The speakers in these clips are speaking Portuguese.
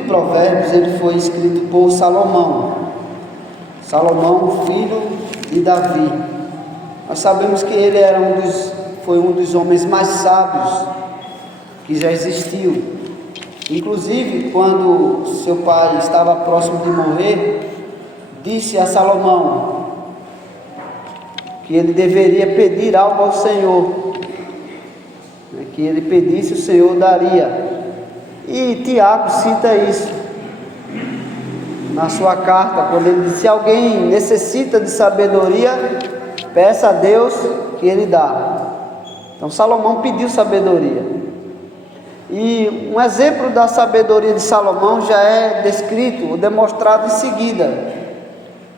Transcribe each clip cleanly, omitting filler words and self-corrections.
de Provérbios ele foi escrito por Salomão, filho de Davi. Nós sabemos que ele era foi um dos homens mais sábios que já existiu. Inclusive, quando seu pai estava próximo de morrer, disse a Salomão que ele deveria pedir algo ao Senhor, que ele pedisse, o Senhor daria. E Tiago cita isso na sua carta, quando ele diz: se alguém necessita de sabedoria, peça a Deus que Ele dá. Então Salomão pediu sabedoria. E um exemplo da sabedoria de Salomão já é descrito ou demonstrado em seguida,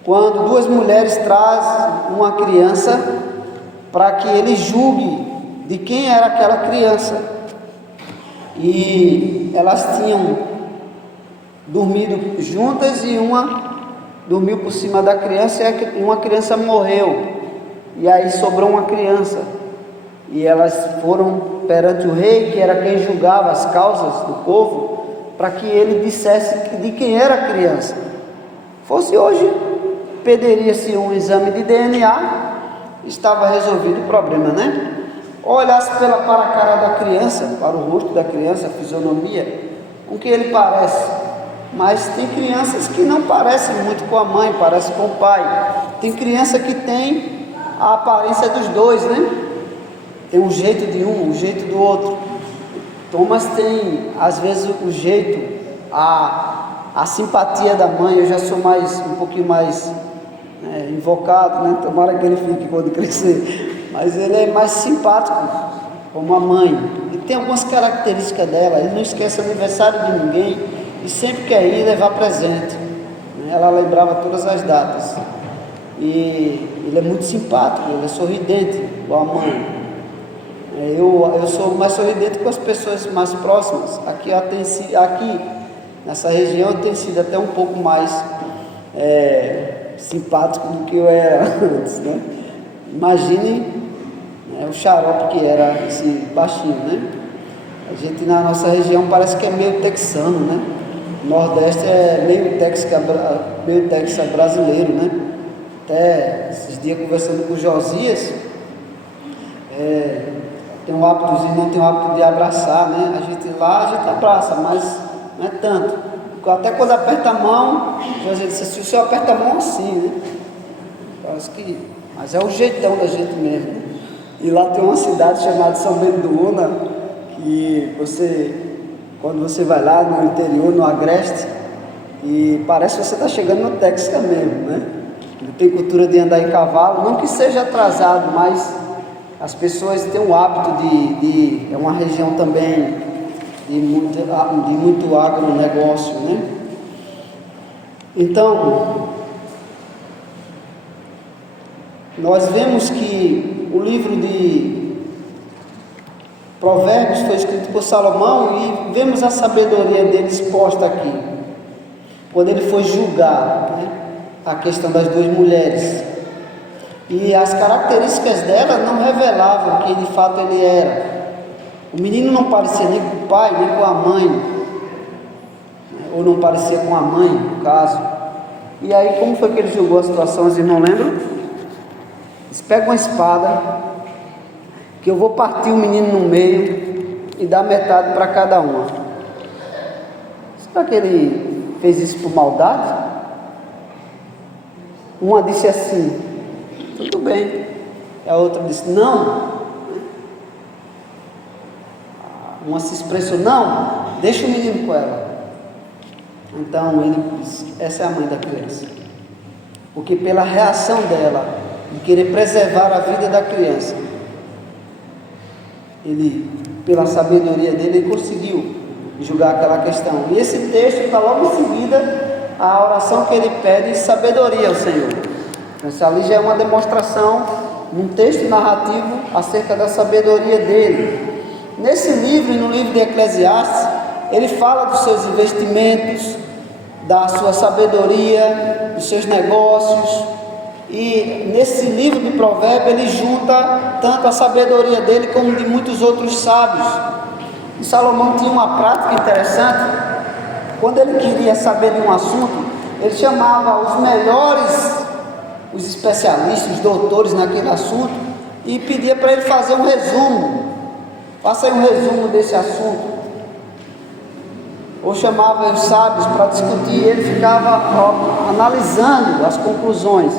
quando duas mulheres trazem uma criança para que ele julgue de quem era aquela criança. E elas tinham dormido juntas e uma dormiu por cima da criança e uma criança morreu. E aí sobrou uma criança. E elas foram perante o rei, que era quem julgava as causas do povo, para que ele dissesse de quem era a criança. Fosse hoje, pediria-se um exame de DNA, estava resolvido o problema, né? Olhasse para a cara da criança, para o rosto da criança, a fisionomia, com que ele parece. Mas tem crianças que não parecem muito com a mãe, parecem com o pai. Tem criança que tem a aparência dos dois, né? Tem um jeito de um jeito do outro. Thomas tem, às vezes, o jeito, a simpatia da mãe. Eu já sou um pouquinho mais invocado, né? Tomara que ele fique quando crescer. Mas ele é mais simpático, como a mãe. E tem algumas características dela. Ele não esquece o aniversário de ninguém e sempre quer ir levar presente. Ela lembrava todas as datas. E ele é muito simpático, ele é sorridente, igual a mãe. Eu sou mais sorridente com as pessoas mais próximas. Aqui nessa região eu tenho sido até um pouco mais simpático do que eu era antes, né? Imagine o xarope que era esse baixinho, né? A gente na nossa região parece que é meio texano, né? O Nordeste é meio Texas brasileiro, né? Até esses dias conversando com o Josias, tem um hábito, os irmãos têm o hábito de abraçar, né? A gente abraça, mas não é tanto. Até quando aperta a mão, Josias disse assim: o senhor aperta a mão assim, né? Parece que, mas é o jeitão da gente mesmo, né? E lá tem uma cidade chamada São Bento do Una, que quando você vai lá no interior, no Agreste, e parece que você está chegando no Texas mesmo, né? Ele tem cultura de andar em cavalo, não que seja atrasado, mas as pessoas têm o hábito é uma região também de muito agronegócio, né? Então, nós vemos que o livro de Provérbios foi escrito por Salomão e vemos a sabedoria dele exposta aqui, quando ele foi julgar, né, a questão das duas mulheres. E as características dela não revelavam quem de fato ele era. O menino não parecia nem com o pai, nem com a mãe, ou não parecia com a mãe, no caso. E aí, como foi que ele julgou a situação? Os irmãos lembram? Eles pegam uma espada, que eu vou partir o menino no meio e dar metade para cada uma. Será que ele fez isso por maldade? Uma disse assim: tudo bem. A outra disse: não. Uma se expressou: não, deixa o menino com ela. Então ele disse: essa é a mãe da criança. Porque pela reação dela, de querer preservar a vida da criança, ele, pela sabedoria dele, ele conseguiu julgar aquela questão. E esse texto está logo em seguida a oração que ele pede sabedoria ao Senhor. Essa ali já é uma demonstração, num texto narrativo, acerca da sabedoria dele. Nesse livro e no livro de Eclesiastes, ele fala dos seus investimentos, da sua sabedoria, dos seus negócios. E nesse livro de Provérbios ele junta tanto a sabedoria dele como de muitos outros sábios. E Salomão tinha uma prática interessante, quando ele queria saber de um assunto, ele chamava os melhores, os especialistas, os doutores naquele assunto, e pedia para ele fazer um resumo. Faça aí um resumo desse assunto. Ou chamava os sábios para discutir, e ele ficava analisando as conclusões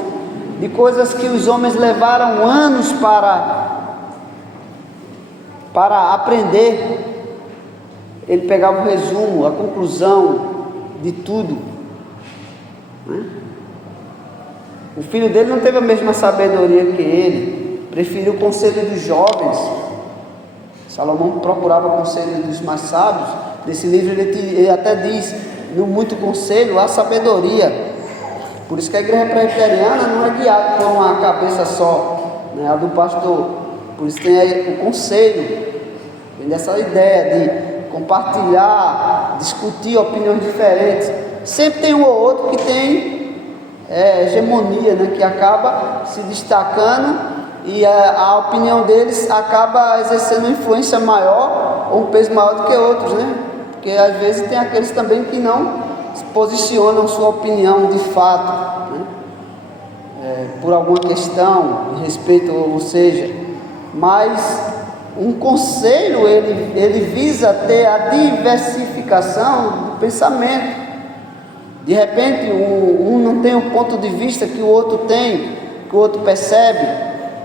de coisas que os homens levaram anos para aprender. Ele pegava o resumo, a conclusão de tudo, né? O filho dele não teve a mesma sabedoria que ele, preferiu o conselho dos jovens. Salomão procurava o conselho dos mais sábios. Nesse livro ele até diz: no muito conselho há sabedoria. Por isso que a igreja presbiteriana não é guiada por uma cabeça só, né, a do pastor. Por isso tem aí o conselho, vem dessa ideia de compartilhar, discutir opiniões diferentes. Sempre tem um ou outro que tem hegemonia, né, que acaba se destacando, e a opinião deles acaba exercendo uma influência maior ou um peso maior do que outros, né? Porque às vezes tem aqueles também que não posicionam sua opinião de fato, né? Por alguma questão de respeito, ou seja, mas um conselho ele visa ter a diversificação do pensamento. De repente um não tem um ponto de vista que o outro tem, que o outro percebe,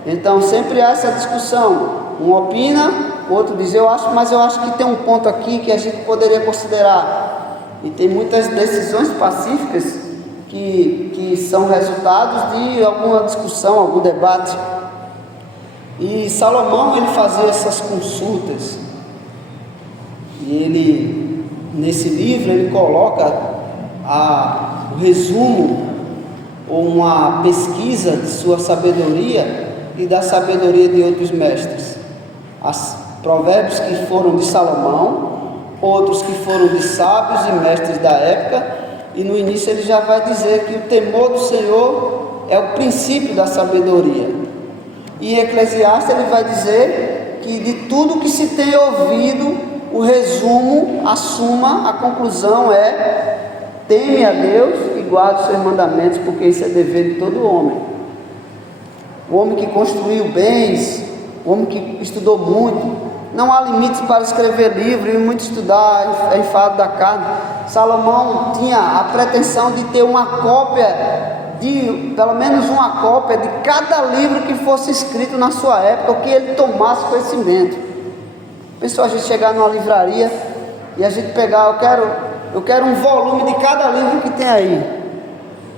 então sempre há essa discussão. Um opina, o outro diz: eu acho, mas eu acho que tem um ponto aqui que a gente poderia considerar. E tem muitas decisões pacíficas que são resultados de alguma discussão, algum debate. E Salomão, ele fazia essas consultas, e ele, nesse livro, ele coloca o resumo ou uma pesquisa de sua sabedoria e da sabedoria de outros mestres. Provérbios que foram de Salomão, outros que foram de sábios e mestres da época, e no início ele já vai dizer que o temor do Senhor é o princípio da sabedoria. E em Eclesiastes ele vai dizer que de tudo que se tem ouvido, o resumo, a suma, a conclusão é: teme a Deus e guarde os seus mandamentos, porque isso é dever de todo homem. O homem que construiu bens, o homem que estudou muito, não há limites para escrever livro e muito estudar, é enfado da carne. Salomão tinha a pretensão de ter uma cópia, pelo menos uma cópia de cada livro que fosse escrito na sua época, o que ele tomasse conhecimento. Pensou a gente chegar numa livraria e a gente pegar: eu quero um volume de cada livro que tem aí.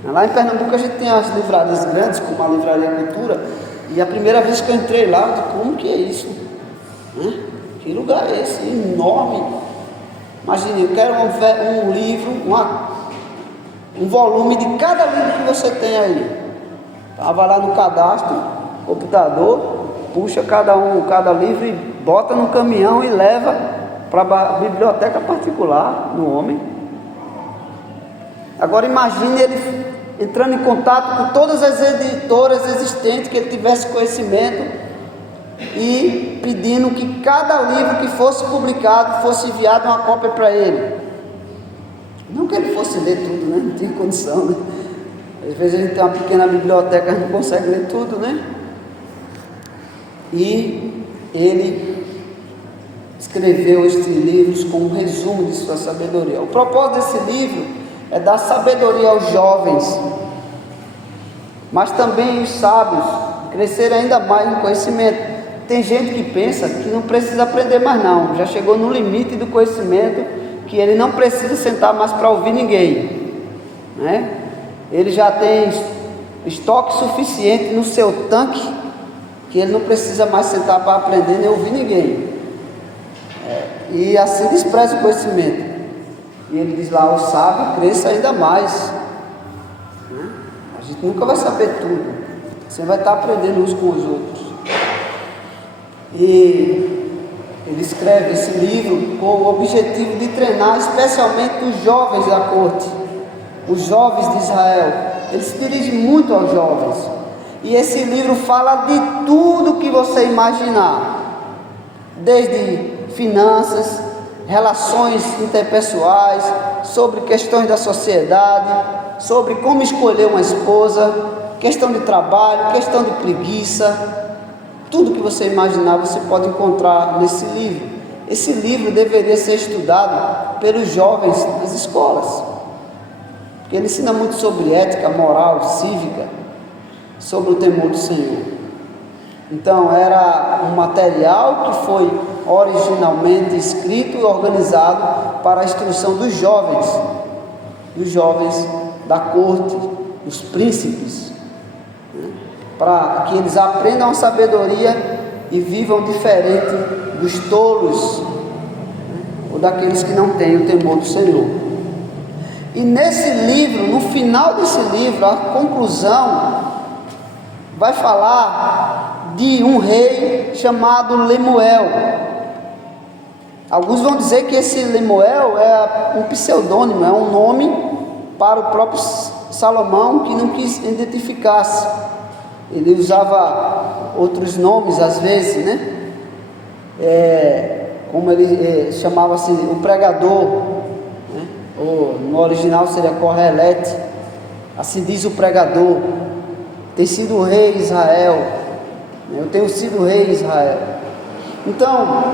Lá em Pernambuco a gente tem as livrarias grandes, como a Livraria Cultura, e a primeira vez que eu entrei lá, eu disse: como que é isso? Que lugar é esse? Enorme. Imagine, eu quero um livro, um volume de cada livro que você tem aí. Vai lá no cadastro, computador, puxa cada livro e bota no caminhão e leva para a biblioteca particular do homem. Agora imagine ele entrando em contato com todas as editoras existentes, que ele tivesse conhecimento, e pedindo que cada livro que fosse publicado fosse enviado uma cópia para ele. Não que ele fosse ler tudo, né? Não tinha condição, né? Às vezes a gente tem uma pequena biblioteca, a gente não consegue ler tudo, né? E ele escreveu estes livros com um resumo de sua sabedoria. O propósito desse livro é dar sabedoria aos jovens, mas também os sábios crescerem ainda mais no conhecimento. Tem gente que pensa que não precisa aprender mais não, já chegou no limite do conhecimento, que ele não precisa sentar mais para ouvir ninguém, né? Ele já tem estoque suficiente no seu tanque, que ele não precisa mais sentar para aprender nem ouvir ninguém, e assim despreza o conhecimento. E ele diz lá: o sábio cresça ainda mais, né? A gente nunca vai saber tudo, você vai estar aprendendo uns com os outros. E ele escreve esse livro com o objetivo de treinar especialmente os jovens da corte, os jovens de Israel. Ele se dirige muito aos jovens, e esse livro fala de tudo que você imaginar, desde finanças, relações interpessoais, sobre questões da sociedade, sobre como escolher uma esposa, questão de trabalho, questão de preguiça. Tudo que você imaginar você pode encontrar nesse livro. Esse livro deveria ser estudado pelos jovens nas escolas, porque ele ensina muito sobre ética, moral, cívica, sobre o temor do Senhor. Então era um material que foi originalmente escrito e organizado para a instrução dos jovens da corte, dos príncipes, para que eles aprendam a sabedoria e vivam diferente dos tolos, ou daqueles que não têm o temor do Senhor. E nesse livro, no final desse livro, a conclusão vai falar de um rei chamado Lemuel. Alguns vão dizer que esse Lemuel é um pseudônimo, é um nome para o próprio Salomão, que não quis identificar-se. Ele usava outros nomes às vezes, né? Como ele chamava-se o pregador, né? Ou no original seria Correlete. Assim diz o pregador: tem sido o rei Israel, eu tenho sido o rei Israel. Então,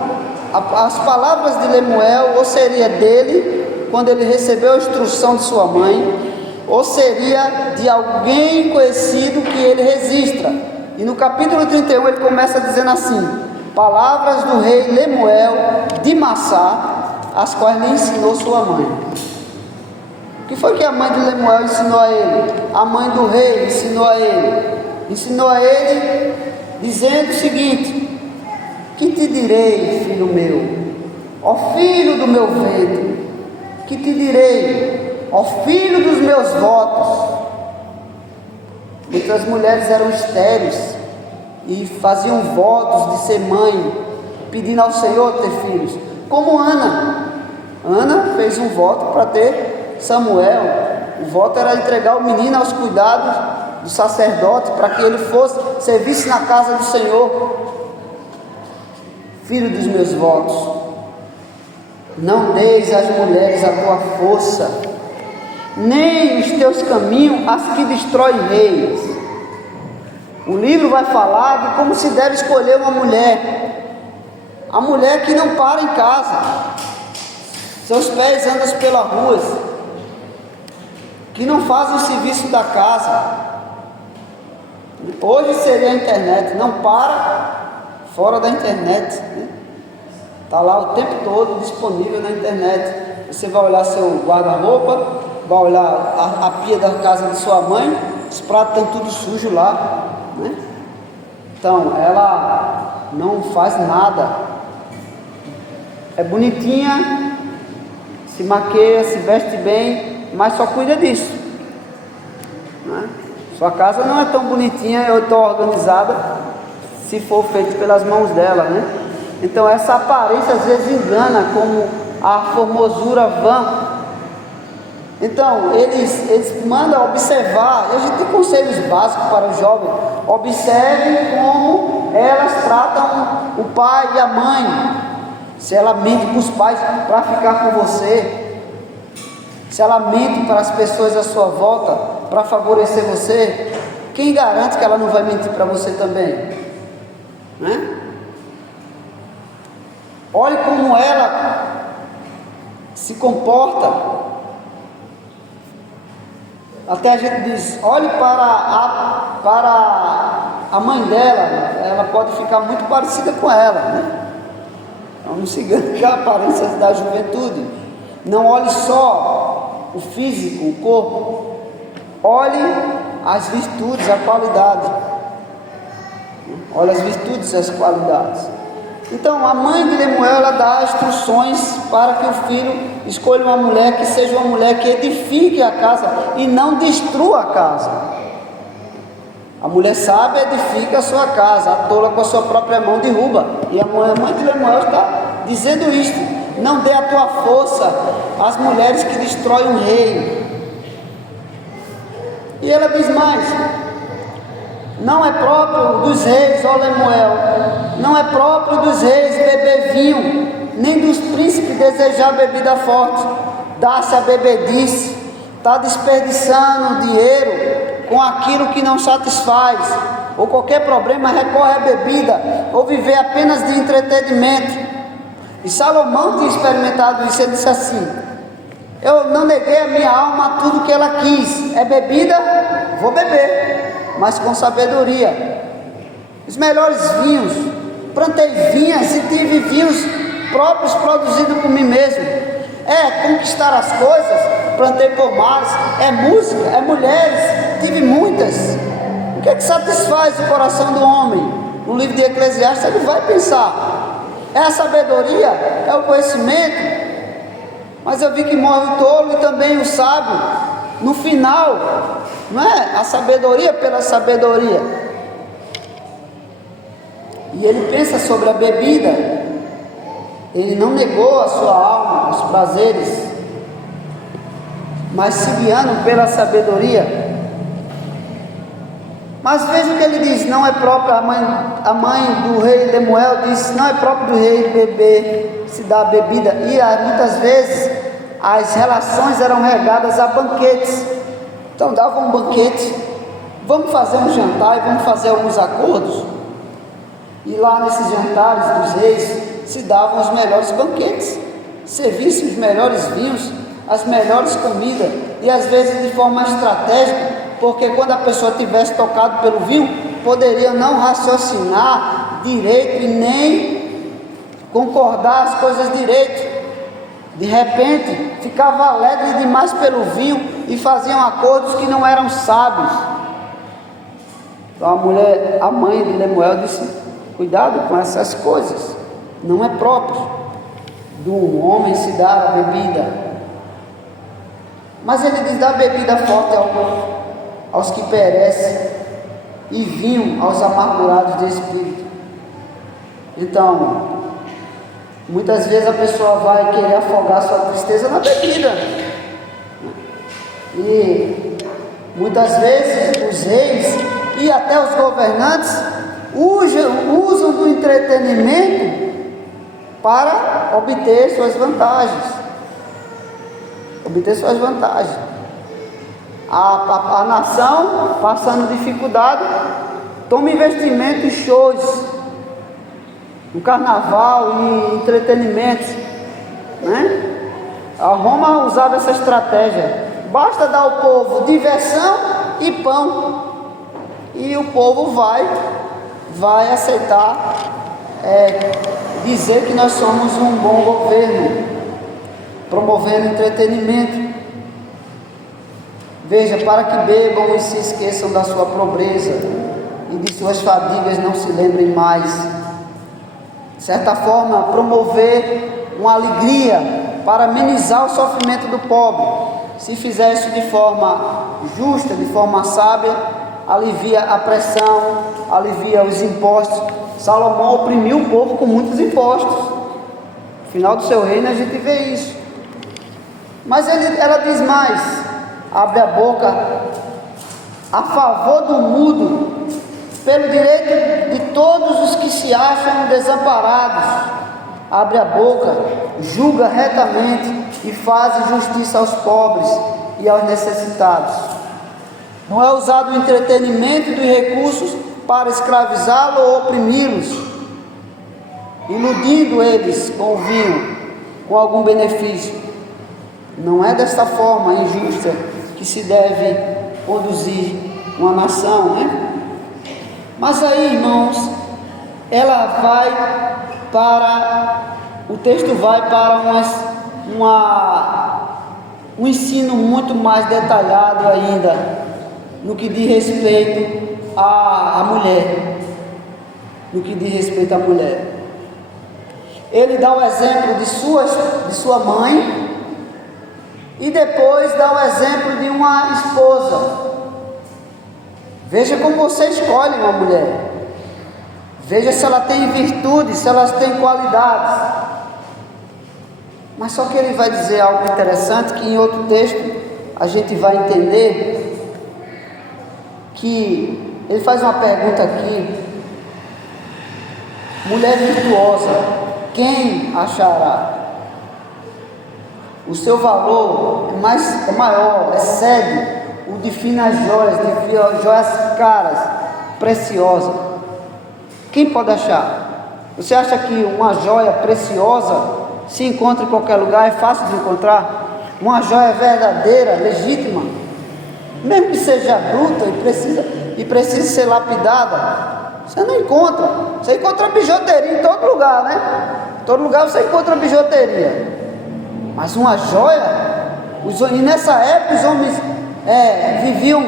as palavras de Lemuel, ou seria dele, quando ele recebeu a instrução de sua mãe, ou seria de alguém conhecido que ele registra. E no capítulo 31 ele começa dizendo assim: palavras do rei Lemuel de Massá, as quais lhe ensinou sua mãe. O que foi que a mãe de Lemuel ensinou a ele? A mãe do rei ensinou a ele. Ensinou a ele dizendo o seguinte: que te direi, filho meu, ó filho do meu ventre, que te direi, ó filho dos meus votos. Muitas mulheres eram estéreis e faziam votos de ser mãe, pedindo ao Senhor ter filhos, como Ana. Ana fez um voto para ter Samuel. O voto era entregar o menino aos cuidados do sacerdote, para que ele fosse servisse na casa do Senhor. Filho dos meus votos, não deis às mulheres a tua força, nem os teus caminhos as que destroem reis. O livro vai falar de como se deve escolher uma mulher, a mulher que não para em casa, seus pés andam pelas ruas, que não faz o serviço da casa. Hoje seria a internet, não para fora da internet, né? Está lá o tempo todo disponível na internet. Você vai olhar seu guarda-roupa, vai olhar a pia da casa de sua mãe, os pratos estão tudo sujos lá, né? Então ela não faz nada, é bonitinha, se maqueia, se veste bem, mas só cuida disso, né? Sua casa não é tão bonitinha ou tão organizada se for feito pelas mãos dela, né? Então essa aparência às vezes engana, como a formosura vã. Então eles mandam observar, e a gente tem conselhos básicos para os jovens: observe como elas tratam o pai e a mãe, se ela mente para os pais para ficar com você, se ela mente para as pessoas à sua volta para favorecer você, quem garante que ela não vai mentir para você também? Né? Olhe como ela se comporta. Até a gente diz: olhe para a mãe dela, ela pode ficar muito parecida com ela, né? Então não se engane com a aparência da juventude. Não olhe só o físico, o corpo, olhe as virtudes, a qualidade. Olha as virtudes e as qualidades. Então a mãe de Lemuel, ela dá instruções para que o filho escolha uma mulher que seja uma mulher que edifique a casa e não destrua a casa. A mulher sábia edifica a sua casa, a tola com a sua própria mão derruba. E a mãe de Lemuel está dizendo isto: não dê a tua força às mulheres que destroem o reino. E ela diz mais: não é próprio dos reis, ó Lemuel, não é próprio dos reis beber vinho nem dos príncipes desejar bebida forte, dá-se a bebedice, está desperdiçando dinheiro com aquilo que não satisfaz, ou qualquer problema recorre à bebida, ou viver apenas de entretenimento. E Salomão tinha experimentado isso. Ele disse assim: eu não neguei a minha alma a tudo que ela quis. É bebida? Vou beber, mas com sabedoria. Os melhores vinhos, plantei vinhas e tive vinhos próprios produzidos por mim mesmo. É conquistar as coisas, plantei pomares. É música, é mulheres, tive muitas. O que é que satisfaz o coração do homem? No livro de Eclesiastes ele vai pensar: é a sabedoria, é o conhecimento. Mas eu vi que morre o tolo e também o sábio. No final, não é a sabedoria pela sabedoria. E ele pensa sobre a bebida. Ele não negou a sua alma, os prazeres, mas se guiando pela sabedoria. Mas veja o que ele diz: não é próprio, a mãe do rei Lemuel disse, não é próprio do rei beber, se dar bebida. E muitas vezes as relações eram regadas a banquetes. Então davam um banquete, vamos fazer um jantar e vamos fazer alguns acordos. E lá nesses jantares dos reis se davam os melhores banquetes, serviam-se os melhores vinhos, as melhores comidas, e às vezes de forma estratégica, porque quando a pessoa tivesse tocado pelo vinho, poderia não raciocinar direito e nem concordar as coisas direito. De repente ficava alegre demais pelo vinho e faziam acordos que não eram sábios. Então a mãe de Lemuel disse: cuidado com essas coisas, não é próprio do homem se dar a bebida. Mas ele diz: dá bebida forte aos que perecem, e vinho aos amargurados de espírito. Então, muitas vezes a pessoa vai querer afogar sua tristeza na bebida, e muitas vezes os reis e até os governantes usam do entretenimento para obter suas vantagens. A nação passando dificuldade, toma investimento em shows, no carnaval e entretenimentos, né? A Roma usava essa estratégia: basta dar ao povo diversão e pão, e o povo vai aceitar dizer que nós somos um bom governo, promovendo entretenimento. Veja, para que bebam e se esqueçam da sua pobreza, e de suas fadigas não se lembrem mais. De certa forma, promover uma alegria para amenizar o sofrimento do pobre. Se fizer isso de forma justa, de forma sábia, alivia a pressão, alivia os impostos. Salomão oprimiu o povo com muitos impostos. No final do seu reino a gente vê isso. Mas ela diz mais: abre a boca a favor do mudo, pelo direito de todos os que se acham desamparados. Abre a boca, julga retamente e faz justiça aos pobres e aos necessitados. Não é usado o entretenimento dos recursos para escravizá-lo ou oprimi-los, iludindo eles com o vinho, com algum benefício. Não é desta forma injusta que se deve conduzir uma nação, né? Mas aí, irmãos, o texto vai para um ensino muito mais detalhado ainda, no que diz respeito à mulher. Ele dá o exemplo de sua mãe, e depois dá o exemplo de uma esposa. Veja como você escolhe uma mulher. Veja se ela tem virtudes, se ela tem qualidades. Mas só que ele vai dizer algo interessante, que em outro texto a gente vai entender, que ele faz uma pergunta aqui: mulher virtuosa, quem achará? O seu valor é maior, excede o de finas joias, de joias caras, preciosas. Quem pode achar? Você acha que uma joia preciosa se encontra em qualquer lugar? É fácil de encontrar? Uma joia verdadeira, legítima, mesmo que seja bruta e precise ser lapidada, você não encontra. Você encontra bijuteria em todo lugar, né? Em todo lugar você encontra bijuteria. Mas uma joia, e nessa época os homens viviam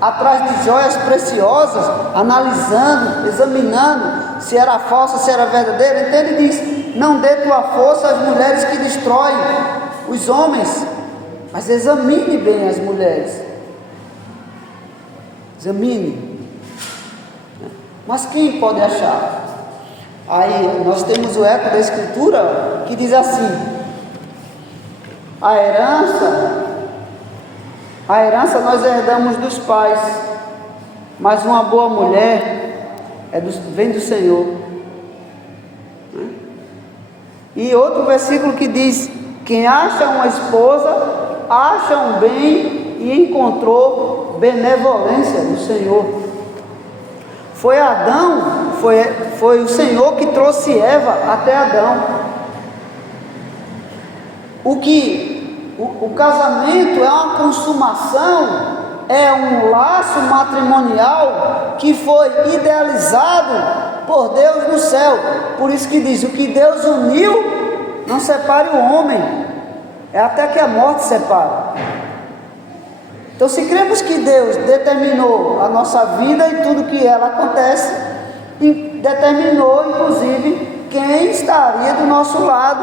atrás de joias preciosas, analisando, examinando se era falsa, se era verdadeira. Então ele diz: não dê tua força às mulheres que destroem os homens, mas examine bem as mulheres. Examine. Mas quem pode achar? Aí nós temos o eco da Escritura que diz assim: a herança nós herdamos dos pais, mas uma boa mulher vem do Senhor. E outro versículo que diz: quem acha uma esposa, acha um bem e encontrou benevolência do Senhor. Foi Adão, foi o Senhor que trouxe Eva até Adão. O casamento é uma consumação, é um laço matrimonial que foi idealizado por Deus no céu. Por isso que diz: o que Deus uniu, não separe o homem, é até que a morte separa. Então, se cremos que Deus determinou a nossa vida e tudo que ela acontece, determinou inclusive quem estaria do nosso lado,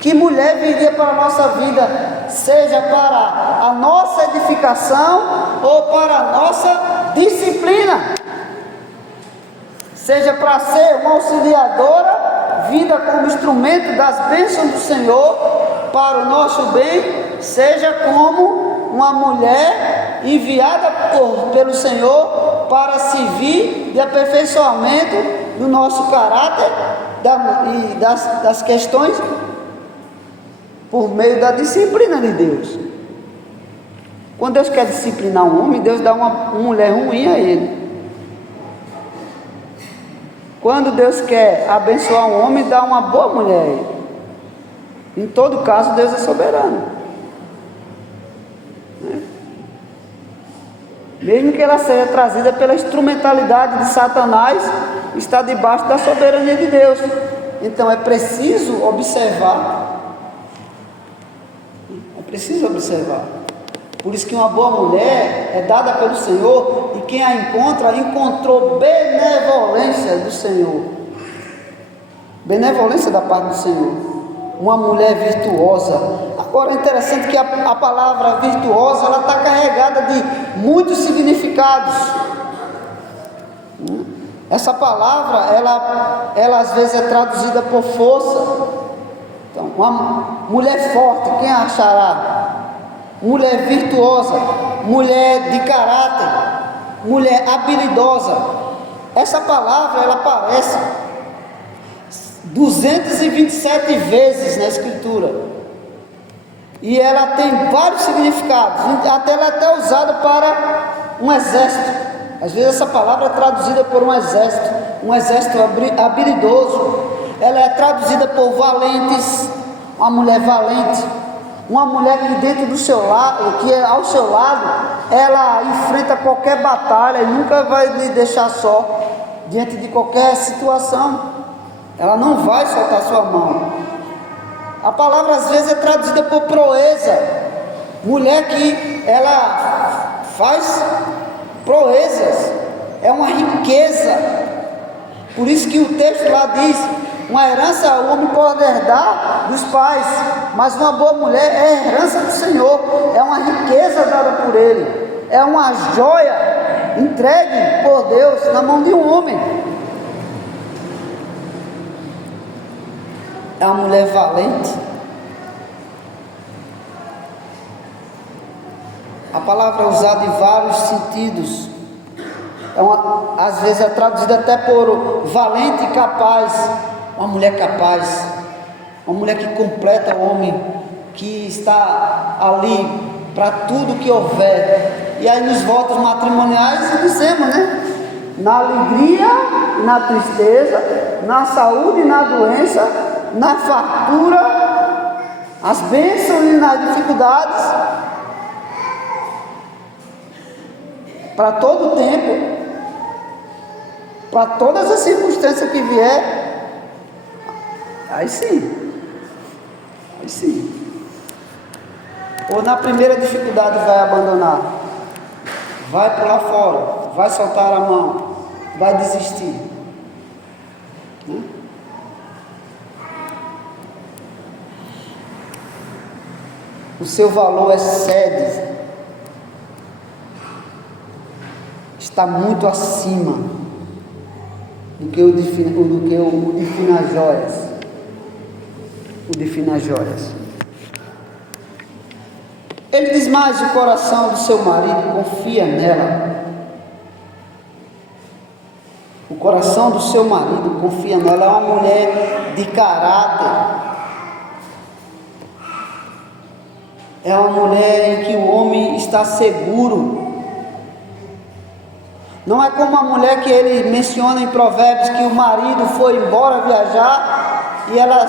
que mulher viria para a nossa vida, seja para a nossa edificação ou para a nossa disciplina, seja para ser uma auxiliadora, vida como instrumento das bênçãos do Senhor para o nosso bem, seja como uma mulher enviada pelo Senhor para servir de aperfeiçoamento do nosso caráter e das questões por meio da disciplina de Deus. Quando Deus quer disciplinar um homem, Deus dá uma mulher ruim a ele. Quando Deus quer abençoar um homem, dá uma boa mulher a ele. Em todo caso, Deus é soberano. Mesmo que ela seja trazida pela instrumentalidade de Satanás, está debaixo da soberania de Deus. Então é preciso observar. Por isso que uma boa mulher é dada pelo Senhor, e quem a encontra, encontrou benevolência do Senhor. Benevolência da parte do Senhor. Uma mulher virtuosa. Agora é interessante que a palavra virtuosa, ela está carregada de muitos significados. Essa palavra, ela às vezes é traduzida por força. Então, uma mulher forte, quem a achará? Mulher virtuosa, mulher de caráter, mulher habilidosa. Essa palavra, ela aparece 227 vezes na Escritura, e ela tem vários significados. Ela é até usada para um exército. Às vezes essa palavra é traduzida por um exército habilidoso. Ela é traduzida por valentes, uma mulher valente, uma mulher que dentro do seu lado, que é ao seu lado, ela enfrenta qualquer batalha e nunca vai lhe deixar só diante de qualquer situação. Ela não vai soltar sua mão. A palavra às vezes é traduzida por proeza, mulher que ela faz proezas, é uma riqueza. Por isso que o texto lá diz: uma herança o homem pode herdar dos pais, mas uma boa mulher é herança do Senhor, é uma riqueza dada por Ele, é uma joia entregue por Deus na mão de um homem. É uma mulher valente. A palavra é usada em vários sentidos. Às vezes é traduzida até por valente e capaz. uma mulher capaz, uma mulher que completa o homem, que está ali para tudo que houver. E aí nos votos matrimoniais dizemos, né? Na alegria e na tristeza, na saúde e na doença, na fartura, as bênçãos e nas dificuldades, para todo o tempo, para todas as circunstâncias que vier, aí sim. Ou na primeira dificuldade vai abandonar, vai pular fora, vai soltar a mão, vai desistir, né? O seu valor excede, está muito acima do que o de finas joias. O de finas joias. Ele diz mais: o coração do seu marido confia nela. O coração do seu marido confia nela. É uma mulher de caráter. É uma mulher em que o homem está seguro. Não é como a mulher que ele menciona em Provérbios, que o marido foi embora viajar e ela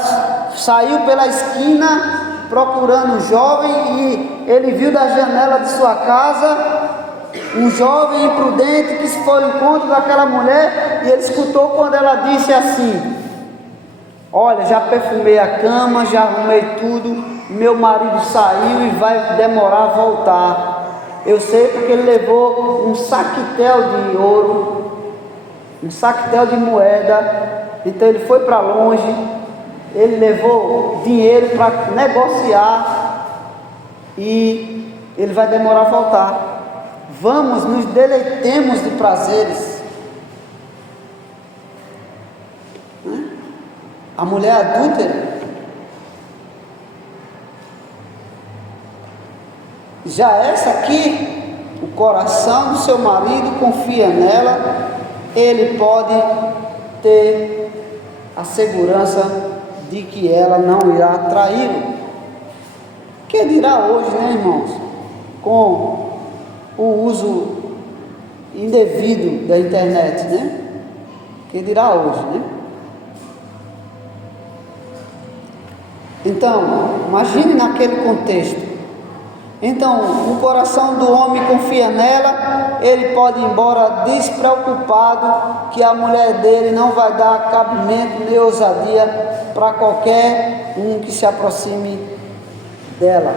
saiu pela esquina procurando um jovem e ele viu da janela de sua casa um jovem imprudente que se foi ao encontro daquela mulher e ele escutou quando ela disse assim: olha, já perfumei a cama, já arrumei tudo, meu marido saiu e vai demorar a voltar. Eu sei porque ele levou um saquetel de ouro, um saquetel de moeda, então ele foi para longe, ele levou dinheiro para negociar e ele vai demorar a voltar. Vamos, nos deleitemos de prazeres. A mulher adúltera, já essa aqui, o coração do seu marido confia nela, ele pode ter a segurança de que ela não irá traí-lo. Que dirá hoje, né, irmãos, com o uso indevido da internet, né? Que dirá hoje, né? Então, imagine naquele contexto. Então, o coração do homem confia nela, ele pode ir embora despreocupado que a mulher dele não vai dar cabimento nem ousadia para qualquer um que se aproxime dela.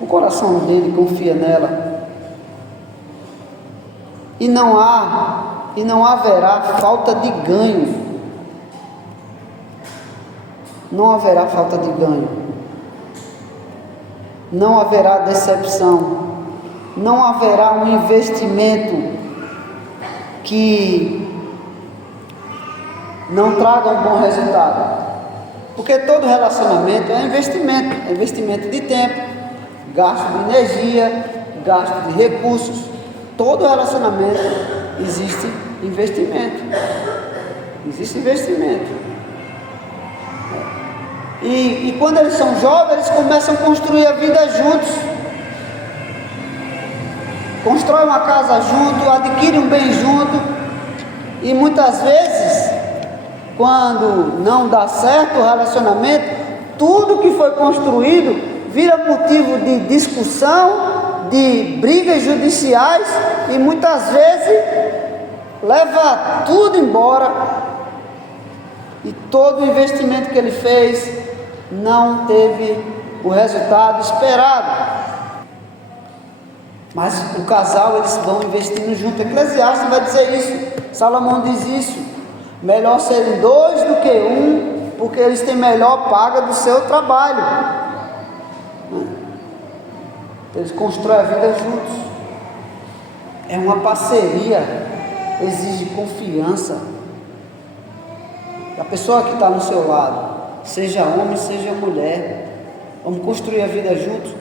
O coração dele confia nela. E não haverá falta de ganho. Não haverá falta de ganho. Não haverá decepção, não haverá um investimento que não traga um bom resultado, porque todo relacionamento é investimento de tempo, gasto de energia, gasto de recursos. Todo relacionamento existe investimento. E quando eles são jovens, eles começam a construir a vida juntos. Constrói uma casa junto, adquire um bem junto. E muitas vezes, quando não dá certo o relacionamento, tudo que foi construído vira motivo de discussão, de brigas judiciais e muitas vezes leva tudo embora. E todo o investimento que ele fez não teve o resultado esperado. Mas o casal, eles vão investindo junto. Eclesiastes vai dizer isso, Salomão diz isso: melhor serem dois do que um, porque eles têm melhor paga do seu trabalho. Eles constroem a vida juntos. É uma parceria, exige confiança. A pessoa que está no seu lado, seja homem, seja mulher, vamos construir a vida juntos,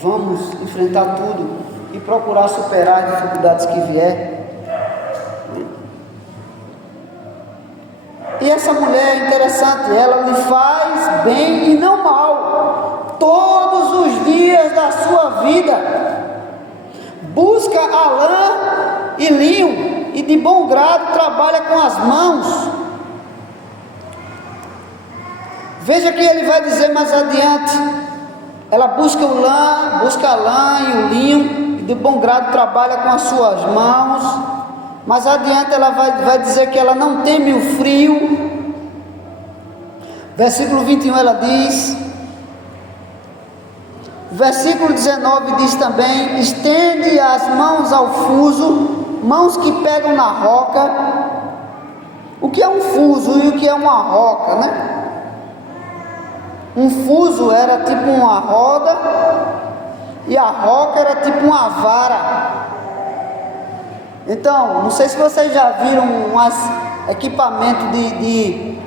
vamos enfrentar tudo e procurar superar as dificuldades que vier. E essa mulher é interessante, ela lhe faz bem e não mal, todos os dias da sua vida. Busca a lã e linho, e de bom grado trabalha com as mãos. Veja que ele vai dizer mais adiante, ela busca a lã e o linho, e de bom grado trabalha com as suas mãos. Mais adiante ela vai dizer que ela não teme o frio. Versículo 21 ela diz, versículo 19 diz também, estende as mãos ao fuso, mãos que pegam na roca. O que é um fuso e o que é uma roca, né? Um fuso era tipo uma roda e a roca era tipo uma vara. Então, não sei se vocês já viram um equipamento de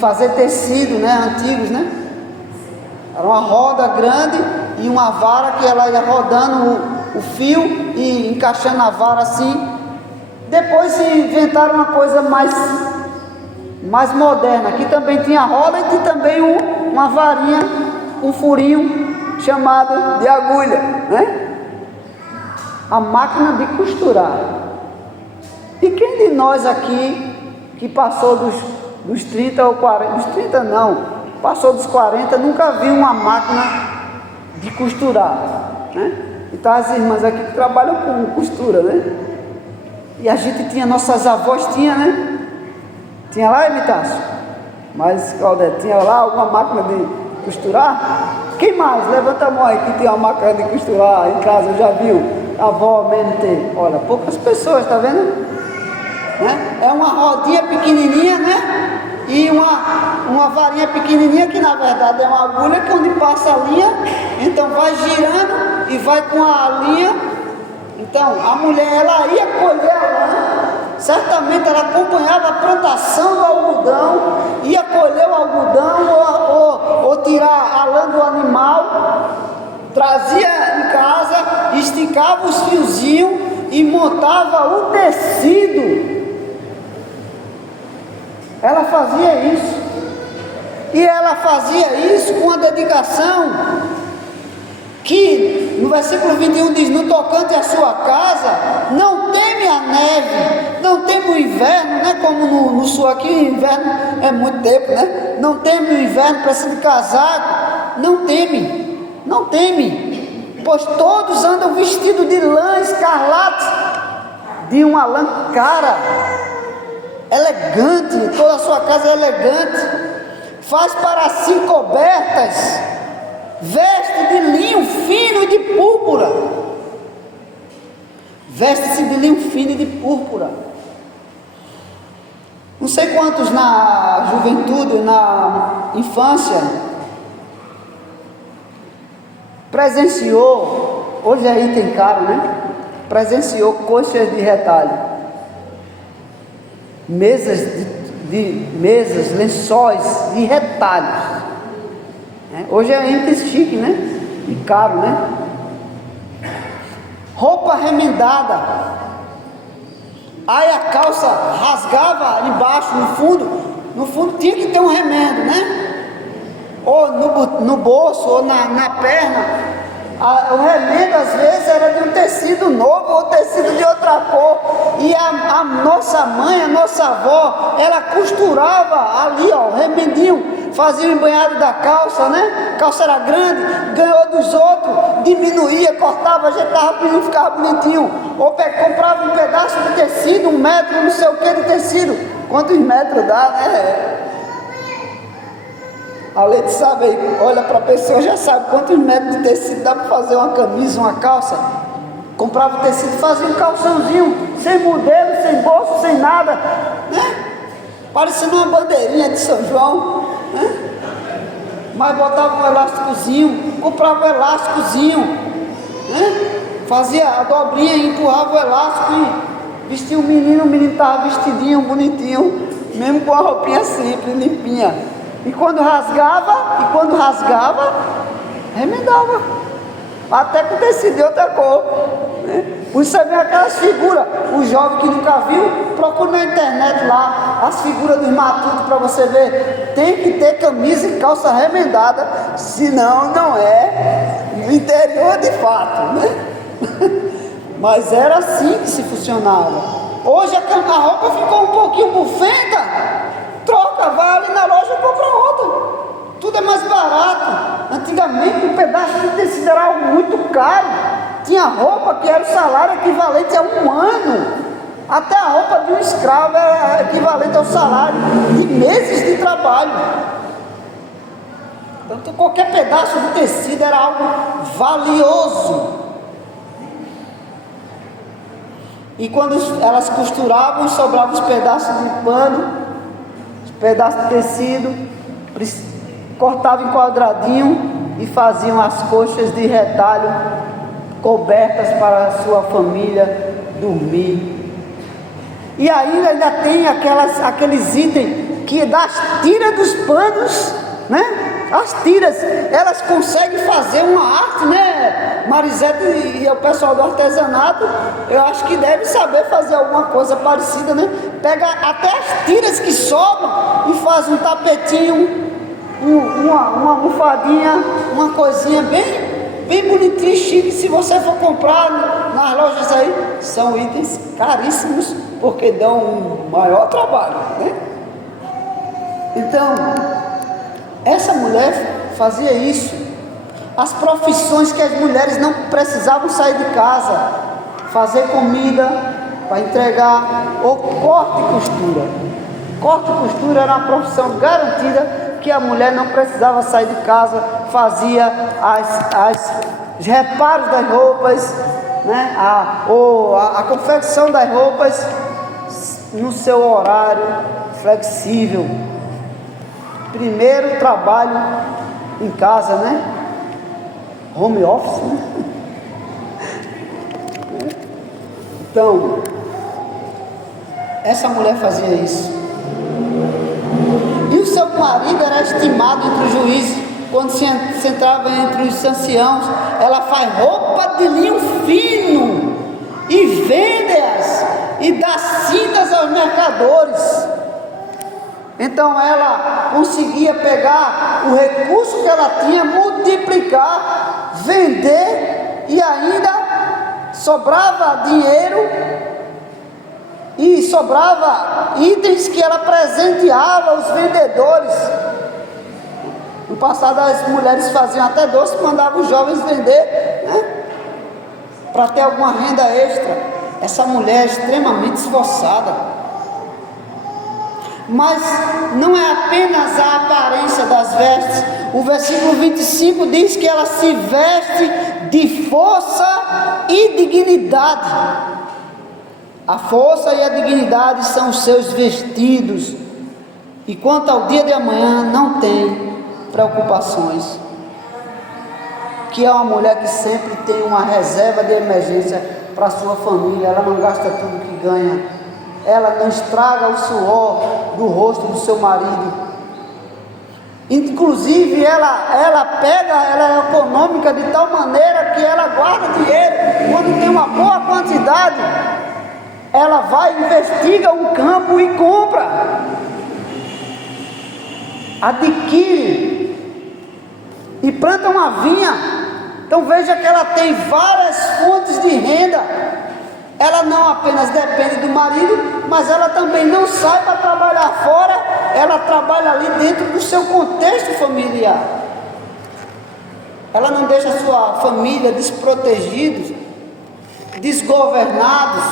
fazer tecido, né, antigos, né? Era uma roda grande e uma vara que ela ia rodando o fio e encaixando a vara assim. Depois se inventaram uma coisa mais moderna, que também tinha roda e tinha também uma varinha, um furinho chamado de agulha, né? A máquina de costurar. E quem de nós aqui que passou dos 30 ou 40, dos 30 não, passou dos 40, nunca viu uma máquina de costurar, né? Então as irmãs aqui que trabalham com costura, né? E a gente tinha, nossas avós tinham, né? Tinha lá, Emitácio? Mas, Claudete, tinha lá alguma máquina de costurar? Quem mais? Levanta a mão aí que tem uma máquina de costurar em casa, já viu? A avó mesmo tem. Olha, poucas pessoas, tá vendo? Né? É uma rodinha pequenininha, né? E uma varinha pequenininha que na verdade é uma agulha que onde passa a linha, então vai girando e vai com a linha. Então a mulher, ela ia colher a lã, certamente ela acompanhava a plantação do algodão, ia colher o algodão ou tirar a lã do animal, trazia em casa, esticava os fiozinhos e montava o tecido. Ela fazia isso, e ela fazia isso com uma dedicação, que no versículo 21 diz, no tocante à sua casa, não teme a neve, não teme o inverno, né? Como no sul aqui, inverno é muito tempo, né? Não teme o inverno, precisa de casaco, não teme, pois todos andam vestidos de lã escarlate, de uma lã cara, elegante, toda a sua casa é elegante, faz para si cobertas, veste de linho fino e de púrpura, veste-se de linho fino e de púrpura. Não sei quantos na juventude, na infância, presenciou, hoje aí tem caro, né? Presenciou coxas de retalho, mesas, lençóis de retalhos, né? Hoje é muito chique, né? E caro, né? Roupa remendada, aí a calça rasgava embaixo, no fundo tinha que ter um remendo, né? Ou no bolso, ou na perna. O remendo às vezes era de um tecido novo ou tecido de outra cor, e a nossa mãe, a nossa avó, ela costurava ali, ó, o remendinho, fazia o embanhado da calça, né? Calça era grande, ganhou dos outros, diminuía, cortava, ajeitava, ficava bonitinho, ou comprava um pedaço de tecido, 1 metro, não sei o que de tecido, quantos metros dá, né? A Leite sabe aí, olha para a pessoa, já sabe quantos metros de tecido dá para fazer uma camisa, uma calça. Comprava o tecido, fazia um calçãozinho, sem modelo, sem bolso, sem nada, né? Parecendo uma bandeirinha de São João, né? Mas botava um elásticozinho, comprava um elásticozinho, né? Fazia a dobrinha e empurrava o elástico e vestia o menino estava vestidinho, bonitinho, mesmo com a roupinha simples, limpinha. E quando rasgava, remendava, até com tecido de outra cor, né? Por isso vem aquelas figuras, o jovem que nunca viu, procura na internet lá, as figuras dos matutos para você ver. Tem que ter camisa e calça remendada, senão não é no interior de fato, né? Mas era assim que se funcionava. Hoje a roupa ficou um pouquinho bufenta, troca, vai ali na loja e compra outra. Tudo é mais barato. Antigamente um pedaço de tecido era algo muito caro. Tinha roupa que era o salário equivalente a um ano. Até a roupa de um escravo era equivalente ao salário de meses de trabalho. Então qualquer pedaço de tecido era algo valioso. E quando elas costuravam, sobravam os pedaços de pano, os pedaços de tecido, cortavam em quadradinho e faziam as coxas de retalho cobertas para a sua família dormir. E ainda tem aqueles itens que das tiras dos panos, né? As tiras, elas conseguem fazer uma arte, né? Marisete e o pessoal do artesanato, eu acho que deve saber fazer alguma coisa parecida, né? Pega até as tiras que sobram e faz um tapetinho, uma almofadinha, uma coisinha bem bonitinha, chique. Se você for comprar nas lojas aí, são itens caríssimos, porque dão um maior trabalho, né? Então, essa mulher fazia isso. As profissões que as mulheres não precisavam sair de casa, fazer comida para entregar, ou corte e costura. Corte e costura era uma profissão garantida, que a mulher não precisava sair de casa, fazia os reparos das roupas, né? a confecção das roupas no seu horário flexível. Primeiro trabalho em casa, né? Home office, né? Então, essa mulher fazia isso. E o seu marido era estimado entre os juízes. Quando se entrava entre os anciãos, ela faz roupa de linho fino e vende-as e dá cintas aos mercadores. Então ela conseguia pegar o recurso que ela tinha, multiplicar, vender, e ainda sobrava dinheiro e sobrava itens que ela presenteava aos vendedores. No passado as mulheres faziam até doce, mandavam os jovens vender, né? Para ter alguma renda extra. Essa mulher é extremamente esforçada. Mas não é apenas a aparência das vestes. O versículo 25 diz que ela se veste de força e dignidade. A força e a dignidade são os seus vestidos. E quanto ao dia de amanhã, não tem preocupações. Que é uma mulher que sempre tem uma reserva de emergência para a sua família. Ela não gasta tudo que ganha. Ela não estraga o suor do rosto do seu marido. Inclusive ela é econômica de tal maneira que ela guarda dinheiro. Quando tem uma boa quantidade, ela vai, investiga um campo e compra, adquire e planta uma vinha. Então veja que ela tem várias fontes de renda. Ela não apenas depende do marido, mas ela também não sai para trabalhar fora. Ela trabalha ali dentro do seu contexto familiar. Ela não deixa a sua família desprotegidos, desgovernados.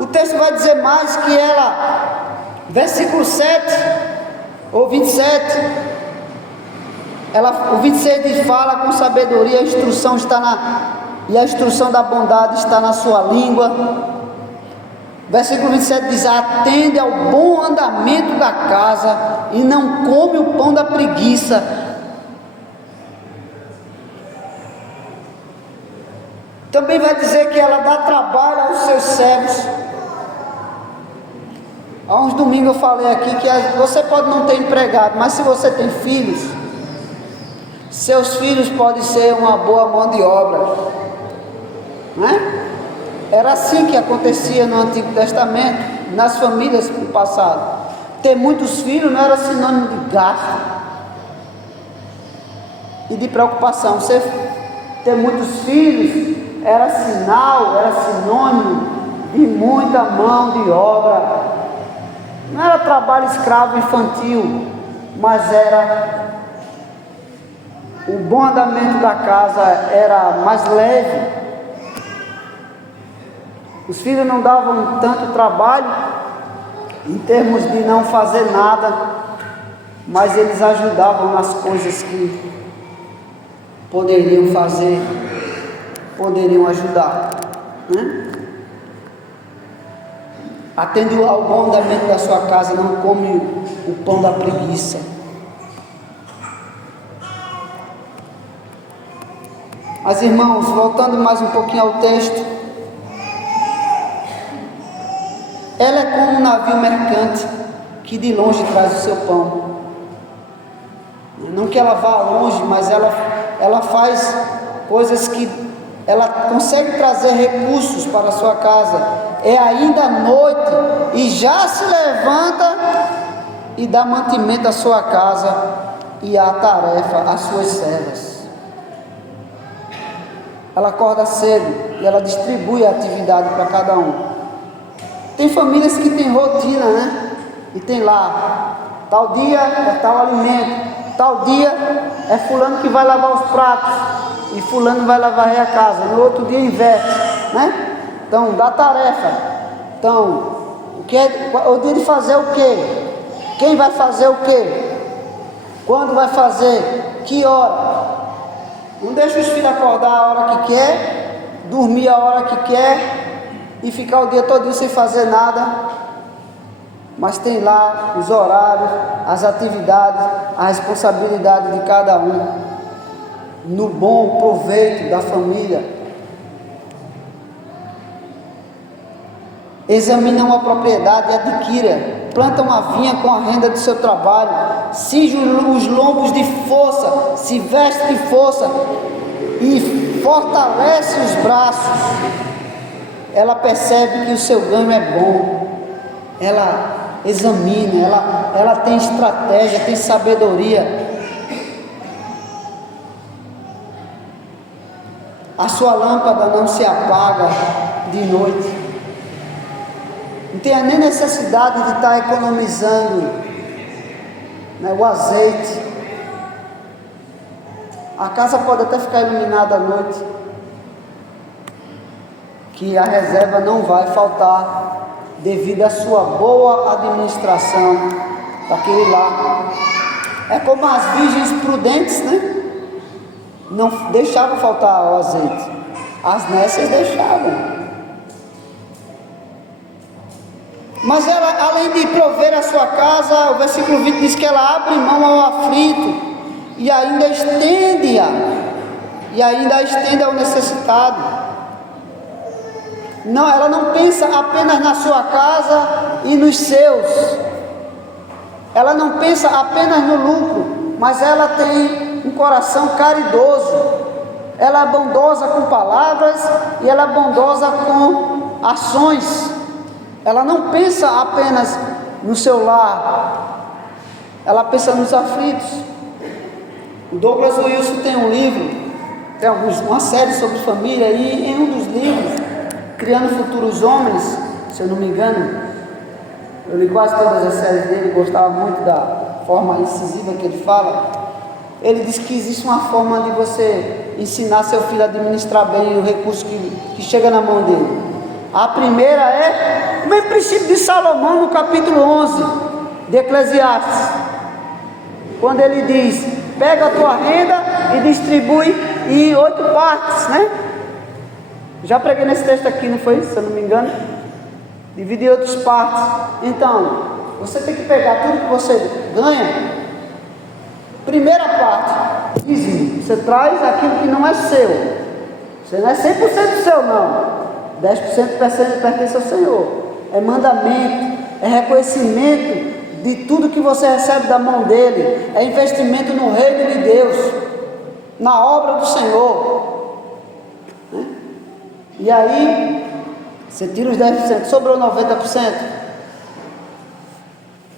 O texto vai dizer mais que ela, versículo 7 ou 27, o 26 diz: fala com sabedoria, a instrução da bondade está na sua língua. Versículo 27 diz: atende ao bom andamento da casa e não come o pão da preguiça. Também vai dizer que ela dá trabalho aos seus servos. Há uns domingos eu falei aqui que você pode não ter empregado, mas se você tem filhos, seus filhos podem ser uma boa mão de obra, né? Era assim que acontecia no Antigo Testamento, nas famílias do passado. Ter muitos filhos não era sinônimo de gasto e de preocupação. Você ter muitos filhos era sinal, era sinônimo de muita mão de obra. Não era trabalho escravo infantil, mas era o bom andamento da casa, era mais leve. Os filhos não davam tanto trabalho em termos de não fazer nada, mas eles ajudavam nas coisas que poderiam fazer, poderiam ajudar, né? Atende ao bom andamento da sua casa, não come o pão da preguiça. Mas irmãos, voltando mais um pouquinho ao texto, ela é como um navio mercante que de longe traz o seu pão. Não que ela vá longe, mas ela faz coisas que ela consegue trazer recursos para a sua casa. É ainda noite e já se levanta e dá mantimento à sua casa e à tarefa às suas servas. Ela acorda cedo e ela distribui a atividade para cada um. Tem famílias que têm rotina, né? E tem lá, tal dia é tal alimento, tal dia é fulano que vai lavar os pratos e fulano vai lavar a casa, no outro dia inverte, né? Então, dá tarefa. Então, o dia de fazer o quê? Quem vai fazer o quê? Quando vai fazer? Que hora? Não deixa os filhos acordar a hora que quer, dormir a hora que quer e ficar o dia todo sem fazer nada. Mas tem lá os horários, as atividades, a responsabilidade de cada um, no bom proveito da família. Examina uma propriedade e adquira, planta uma vinha com a renda do seu trabalho, cinge os lombos de força, se veste de força e fortalece os braços. Ela percebe que o seu ganho é bom, ela examina, ela tem estratégia, tem sabedoria. A sua lâmpada não se apaga de noite. Não tem nem necessidade de estar economizando, né, o azeite. A casa pode até ficar iluminada à noite, que a reserva não vai faltar devido à sua boa administração daquele lar. É como as virgens prudentes, né? Não deixavam faltar o azeite. As nécias deixavam. Mas ela, além de prover a sua casa, o versículo 20 diz que ela abre mão ao aflito e ainda estende ao necessitado. Não, ela não pensa apenas na sua casa e nos seus. Ela não pensa apenas no lucro, mas ela tem um coração caridoso. Ela é bondosa com palavras e ela é bondosa com ações. Ela não pensa apenas no seu lar, ela pensa nos aflitos. O Douglas Wilson tem um livro, tem uma série sobre família, e em um dos livros, Criando Futuros Homens, se eu não me engano, eu li quase todas as séries dele, gostava muito da forma incisiva que ele fala. Ele diz que existe uma forma de você ensinar seu filho a administrar bem o recurso que chega na mão dele. A primeira é o mesmo princípio de Salomão no capítulo 11 de Eclesiastes, quando ele diz: pega a tua renda e distribui em 8 partes, né? Já preguei nesse texto aqui, não foi? Se eu não me engano, divide em 8 partes. Então, você tem que pegar tudo que você ganha. Primeira parte, dízimo. Você traz aquilo que não é seu. Você não é 100% seu, não. 10% pertence ao Senhor. É mandamento, é reconhecimento de tudo que você recebe da mão dele, é investimento no reino de Deus, na obra do Senhor, né? E aí Você tira os 10%, sobrou 90%.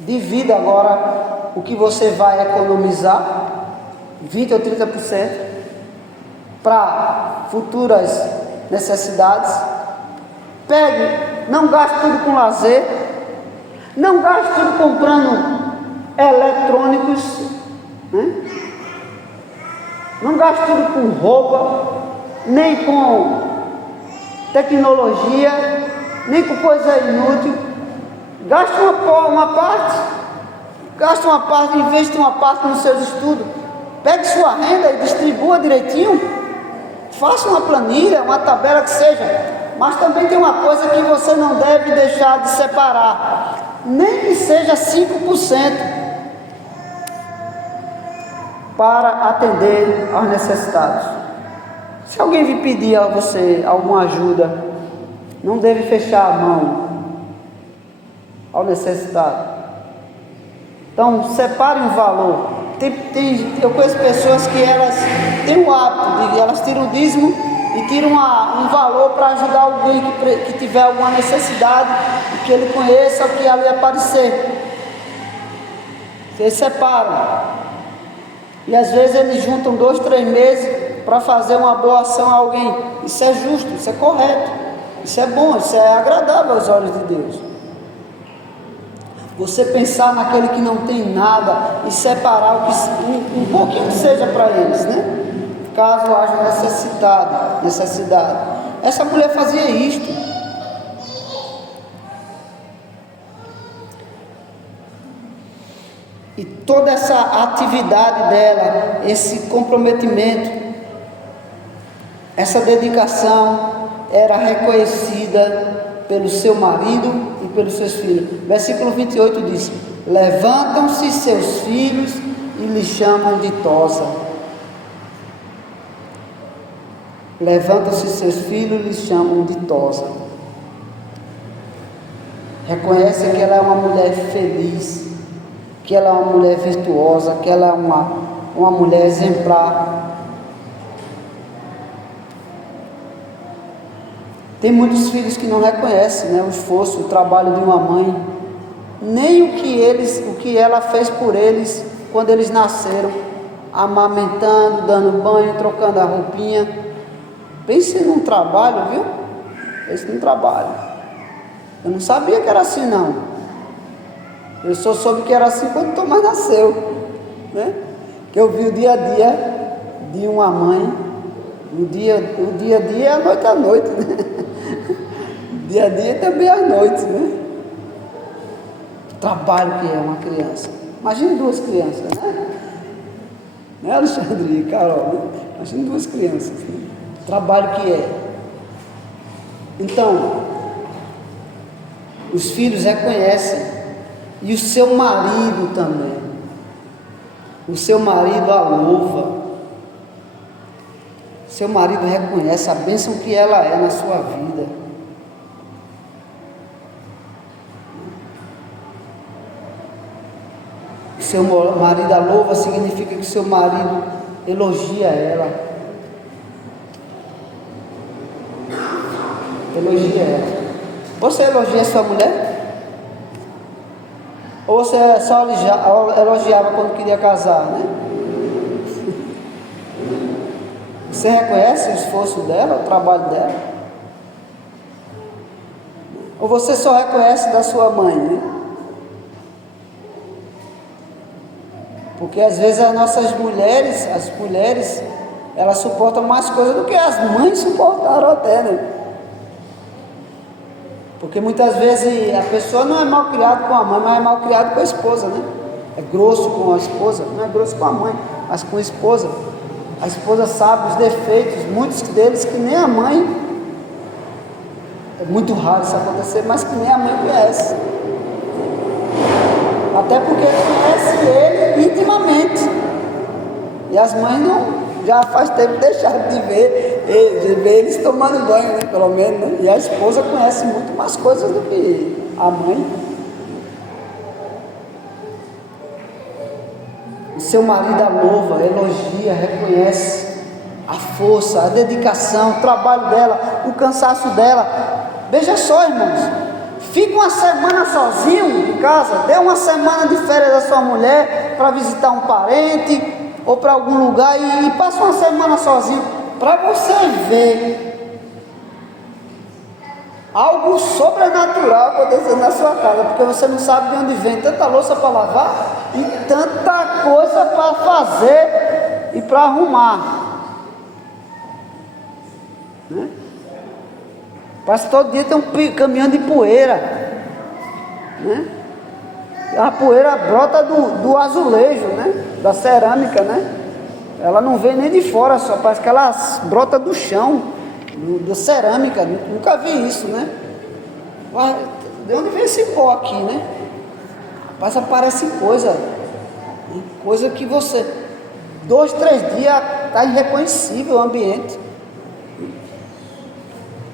Divida agora o que você vai economizar, 20% ou 30%, para futuras necessidades. Pegue, não gaste tudo com lazer, não gaste tudo comprando eletrônicos, né? Não gaste tudo com roupa, nem com tecnologia, nem com coisa inútil. Gaste uma parte, investe uma parte nos seus estudos. Pegue sua renda e distribua direitinho. Faça uma planilha, uma tabela que seja. Mas também tem uma coisa que você não deve deixar de separar, nem que seja 5%, para atender aos necessitados. Se alguém vir pedir a você alguma ajuda, não deve fechar a mão ao necessitado. Então, separe um valor. Eu conheço pessoas que elas têm o hábito de elas tiram o dízimo e tiram um valor para ajudar alguém que tiver alguma necessidade e que ele conheça, que ali aparecer. Eles separam. E às vezes eles juntam 2, 3 meses para fazer uma boa ação a alguém. Isso é justo, isso é correto, isso é bom, isso é agradável aos olhos de Deus. Você pensar naquele que não tem nada e separar um pouquinho que seja para eles, né? Caso haja necessidade. Essa mulher fazia isto. E toda essa atividade dela, esse comprometimento, essa dedicação era reconhecida pelo seu marido e pelos seus filhos. Versículo 28 diz: levantam-se seus filhos e lhe chamam ditosa. Levantam-se seus filhos e lhe chamam ditosa. Reconhecem que ela é uma mulher feliz, que ela é uma mulher virtuosa, que ela é uma mulher exemplar. Tem muitos filhos que não reconhecem, né, o esforço, o trabalho de uma mãe, nem o que ela fez por eles quando eles nasceram, amamentando, dando banho, trocando a roupinha. Pense num trabalho, viu? Pense num trabalho. Eu não sabia que era assim, não. Eu só soube que era assim quando Tomás nasceu, né? Que eu vi o dia a dia de uma mãe. O dia a dia é a noite, né? O dia a dia também é a noite, né? O trabalho que é uma criança. Imagine 2 crianças, né? Né, Alexandre e Carol? Né? Imagine 2 crianças, né? O trabalho que é. Então, os filhos reconhecem. E o seu marido também. O seu marido a louva. Seu marido reconhece a bênção que ela é na sua vida. O seu marido a louva significa que o seu marido elogia ela. Elogia ela. Você elogia sua mulher? Ou você só elogiava quando queria casar, né? Você reconhece o esforço dela, o trabalho dela? Ou você só reconhece da sua mãe, né? Porque às vezes as nossas mulheres, elas suportam mais coisas do que as mães suportaram até, né? Porque muitas vezes a pessoa não é mal criada com a mãe, mas é mal criada com a esposa, né? É grosso com a esposa, não é grosso com a mãe, mas com a esposa. A esposa sabe os defeitos, muitos deles que nem a mãe, é muito raro isso acontecer, mas que nem a mãe conhece. Até porque conhece ele intimamente. E as mães não, já faz tempo deixaram de ver eles tomando banho, né? Pelo menos, né? E a esposa conhece muito mais coisas do que a mãe. O seu marido a louva, elogia, reconhece a força, a dedicação, o trabalho dela, o cansaço dela. Veja só, irmãos, fica uma semana sozinho em casa, dê uma semana de férias da sua mulher para visitar um parente ou para algum lugar e passa uma semana sozinho para você ver algo sobrenatural acontecer na sua casa, porque você não sabe de onde vem tanta louça para lavar e tanta coisa para fazer e para arrumar, né? Parece que todo dia tem um caminhão de poeira, né? A poeira brota do azulejo, né? Da cerâmica, né? Ela não vem nem de fora só, parece que ela brota do chão, da cerâmica. Nunca vi isso, né? De onde vem esse pó aqui, né? Mas aparece coisa que você 2, 3 dias está irreconhecível o ambiente.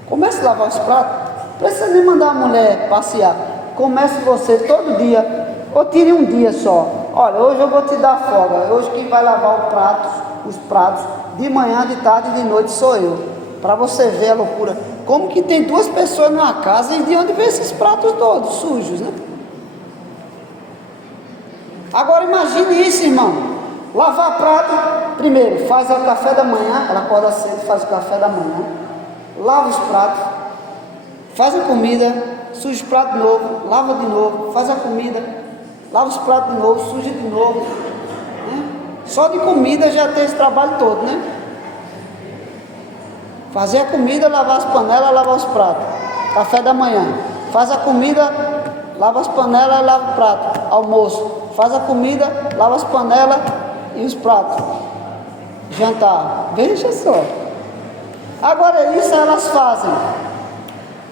Comece a lavar os pratos. Não precisa nem mandar a mulher passear. Comece você todo dia, ou tire um dia só. Olha, hoje eu vou te dar folga. Hoje quem vai lavar os pratos de manhã, de tarde e de noite sou eu. Para você ver a loucura. Como que tem 2 pessoas numa casa e de onde vem esses pratos todos sujos, né? Agora imagine isso, irmão. Lavar prato, primeiro, faz o café da manhã. Ela acorda cedo, faz o café da manhã. Lava os pratos. Faz a comida, suja os pratos de novo, lava de novo, faz a comida, lava os pratos de novo, suja de novo, né? Só de comida já tem esse trabalho todo, né? Fazer a comida, lavar as panelas, lavar os pratos. Café da manhã, faz a comida, lava as panelas, lava o prato. Almoço, faz a comida, lava as panelas e os pratos. Jantar, veja só. Agora isso elas fazem.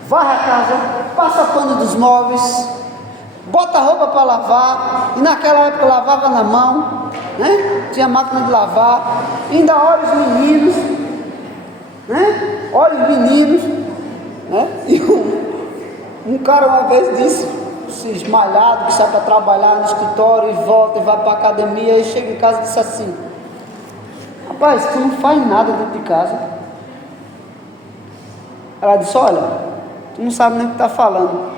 Varre a casa, passa pano dos móveis, bota a roupa para lavar, e naquela época lavava na mão, né? Tinha máquina de lavar, ainda olha os meninos, né? Olha os meninos, né? E um cara uma vez disse, se esmalhado, que sai para trabalhar no escritório e volta e vai para a academia, e chega em casa e disse assim: rapaz, tu não faz nada dentro de casa. Ela disse: olha, tu não sabe nem o que está falando.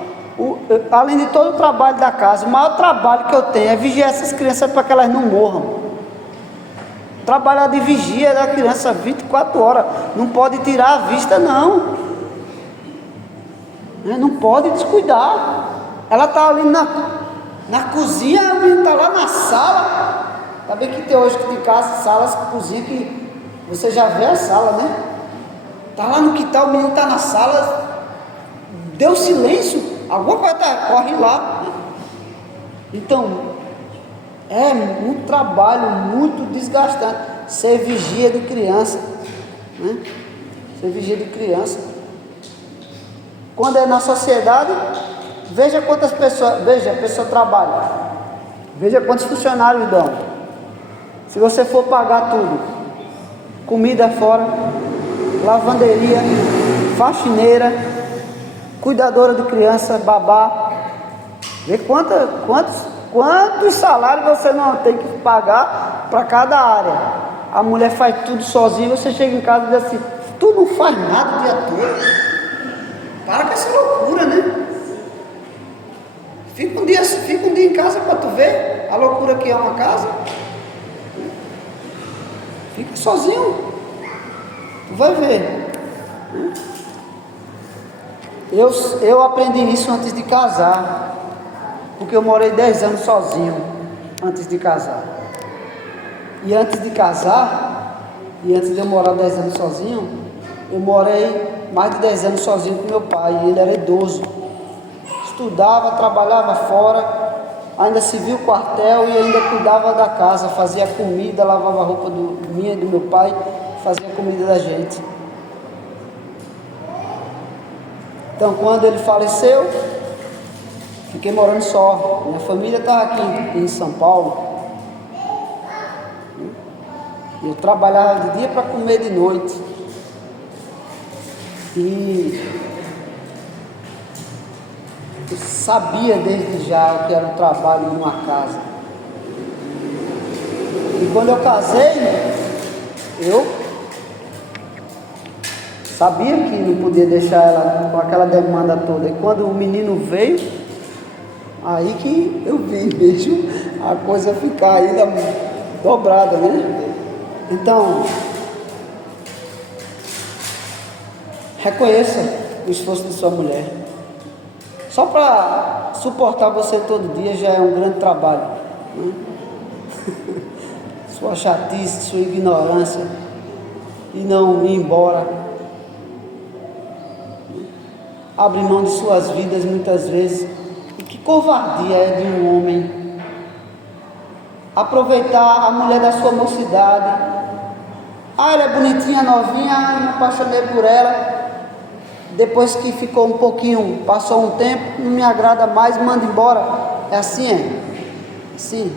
Além de todo o trabalho da casa, o maior trabalho que eu tenho é vigiar essas crianças para que elas não morram. Trabalhar de vigia da criança 24 horas. Não pode tirar a vista, não. Não pode descuidar. Ela está ali na cozinha, a menina está lá na sala. Tá bem que tem hoje que tem casa, salas, cozinha, que você já vê a sala, né? Está lá no quintal, o menino está na sala, deu silêncio, alguma coisa corre lá. Então, é um trabalho muito desgastante ser vigia de criança, né? Ser vigia de criança. Quando é na sociedade, veja quantas pessoas, veja, a pessoa trabalha, veja quantos funcionários dão. Se você for pagar tudo, comida fora, lavanderia, faxineira, cuidadora de criança, babá, vê quantos salários você não tem que pagar para cada área. A mulher faz tudo sozinha, você chega em casa e diz assim: tu não faz nada o dia todo. Para com essa loucura, né? Fica um dia em casa para tu ver a loucura que é uma casa. Fica sozinho, tu vai ver. Eu aprendi isso antes de casar, porque eu morei 10 anos sozinho antes de casar. E antes de casar, e antes de eu morar 10 anos sozinho, eu morei mais de 10 anos sozinho com meu pai, e ele era idoso. Estudava, trabalhava fora, ainda servia o quartel e ainda cuidava da casa, fazia comida, lavava a roupa minha e do meu pai, fazia comida da gente. Então, quando ele faleceu, fiquei morando só. Minha família estava aqui em São Paulo. Eu trabalhava de dia para comer de noite. E eu sabia desde já o que era o trabalho em uma casa. E quando eu casei, eu Sabia que não podia deixar ela com aquela demanda toda. E quando o menino veio, aí que eu vejo a coisa ficar ainda dobrada, né? Então, reconheça o esforço de sua mulher. Só para suportar você todo dia já é um grande trabalho, né? Sua chatice, sua ignorância, e não ir embora. Abre mão de suas vidas muitas vezes. E que covardia é de um homem aproveitar a mulher da sua mocidade. Ah, ela é bonitinha, novinha, me apaixonei por ela. Depois que ficou um pouquinho, passou um tempo, não me agrada mais, manda embora. É assim, é? Sim.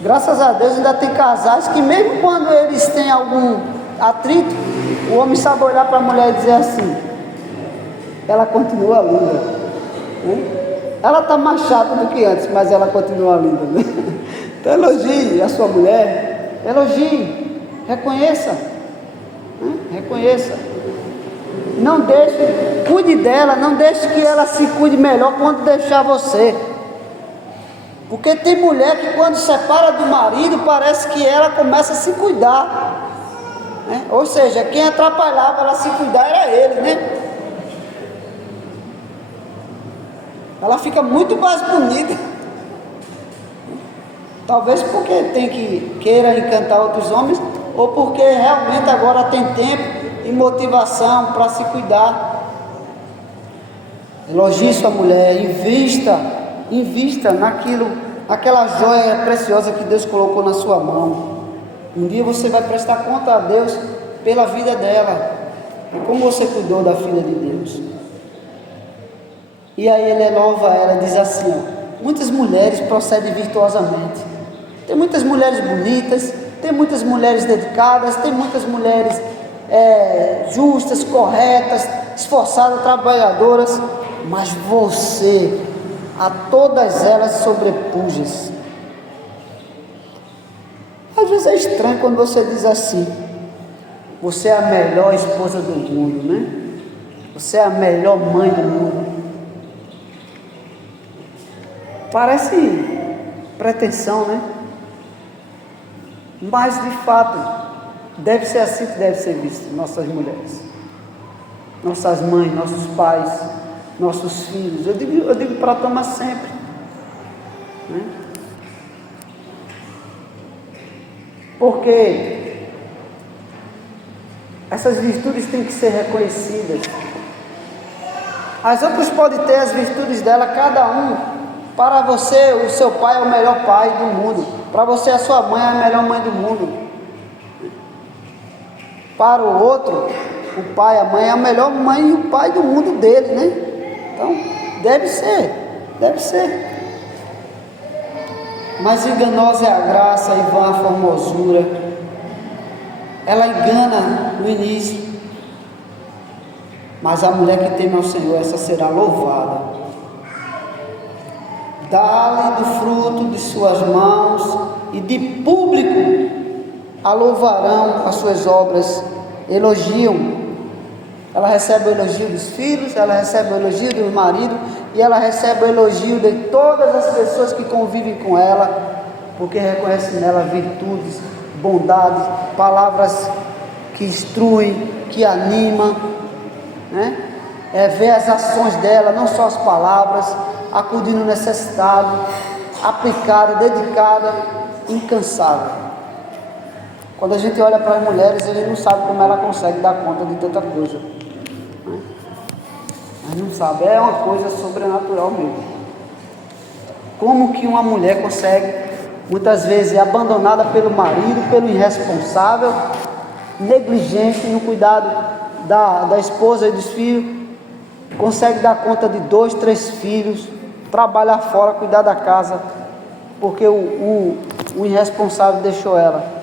Graças a Deus ainda tem casais que mesmo quando eles têm algum atrito, o homem sabe olhar para a mulher e dizer assim: ela continua linda, né? Ela está mais chata do que antes, mas ela continua linda, né? Então elogie a sua mulher, elogie, reconheça, né? Reconheça. Não deixe, cuide dela, não deixe que ela se cuide melhor quando deixar você. Porque tem mulher que quando separa do marido, parece que ela começa a se cuidar, né? Ou seja, quem atrapalhava ela se cuidar era ele, né? Ela fica muito mais bonita. Talvez porque queira encantar outros homens, ou porque realmente agora tem tempo e motivação para se cuidar. Elogie sua mulher, invista naquela joia preciosa que Deus colocou na sua mão. Um dia você vai prestar conta a Deus pela vida dela, e como você cuidou da filha de Deus. E aí ele louva ela, diz assim: ó, muitas mulheres procedem virtuosamente. Tem muitas mulheres bonitas, tem muitas mulheres dedicadas, tem muitas mulheres justas, corretas, esforçadas, trabalhadoras, mas você a todas elas sobrepujas. Às vezes é estranho quando você diz assim: você é a melhor esposa do mundo, né? Você é a melhor mãe do mundo. Parece pretensão, né? Mas de fato deve ser assim que deve ser visto nossas mulheres, nossas mães, nossos pais, nossos filhos. Eu digo para tomar sempre, né? Porque essas virtudes têm que ser reconhecidas. As outras podem ter as virtudes dela, cada um. Para você, o seu pai é o melhor pai do mundo. Para você, a sua mãe é a melhor mãe do mundo. Para o outro, o pai, a mãe é a melhor mãe e o pai do mundo dele, né? Então, deve ser. Mas enganosa é a graça e vã a formosura. Ela engana no início. Mas a mulher que teme ao Senhor, essa será louvada. Dá-lhe do fruto de suas mãos, e de público a louvarão as suas obras. Elogiam. Ela recebe o elogio dos filhos, ela recebe o elogio do marido, e ela recebe o elogio de todas as pessoas que convivem com ela, porque reconhecem nela virtudes, bondades, palavras que instruem, que animam, né? Ver as ações dela, não só as palavras, acudindo no necessitado, aplicada, dedicada, incansável. Quando a gente olha para as mulheres, a gente não sabe como ela consegue dar conta de tanta coisa, né? A gente não sabe, é uma coisa sobrenatural mesmo. Como que uma mulher consegue, muitas vezes, abandonada pelo marido, pelo irresponsável, negligente no cuidado da esposa e dos filhos, consegue dar conta de 2, 3 filhos, trabalhar fora, cuidar da casa, porque o irresponsável deixou ela.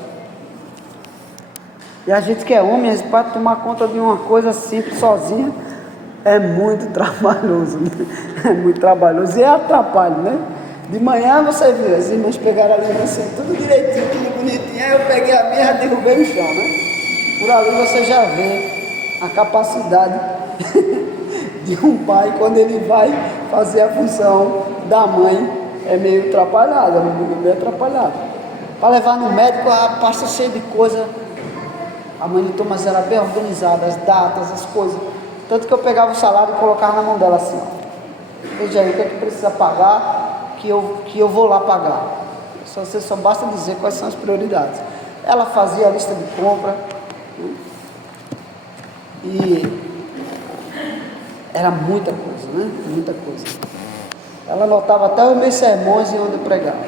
E a gente que é homem, para tomar conta de uma coisa simples sozinha, é muito trabalhoso, né? É muito trabalhoso e atrapalha, né? De manhã você viu, as irmãs pegaram a lembrança tudo direitinho, tudo bonitinho. Aí eu peguei a minha, derrubei no chão, né? Por ali você já vê a capacidade de um pai quando ele vai fazer a função da mãe, é meio atrapalhada, meio atrapalhado. Para levar no médico, a pasta cheia de coisa. A mãe de Thomas era bem organizada, as datas, as coisas. Tanto que eu pegava o salário e colocava na mão dela assim, ó. Veja aí, o que é que precisa pagar, que eu vou lá pagar. Você só basta dizer quais são as prioridades. Ela fazia a lista de compra, né? E era muita coisa, né? Muita coisa. Ela anotava até os meus sermões e onde eu pregava.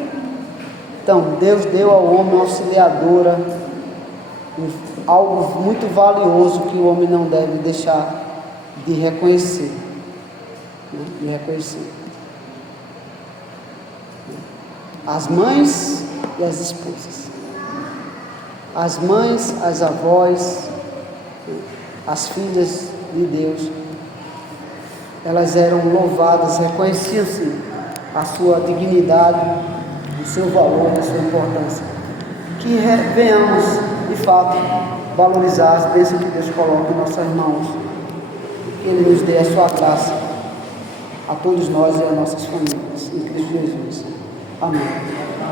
Então, Deus deu ao homem uma auxiliadora, algo muito valioso que o homem não deve deixar de reconhecer. Né? De reconhecer. As mães e as esposas. As mães, as avós, as filhas de Deus, elas eram louvadas, reconheciam-se a sua dignidade, o seu valor, a sua importância. Que venhamos, de fato, valorizar as bênçãos que Deus coloca em nossas mãos. Que Ele nos dê a sua graça a todos nós e a nossas famílias. Em Cristo Jesus. Amém.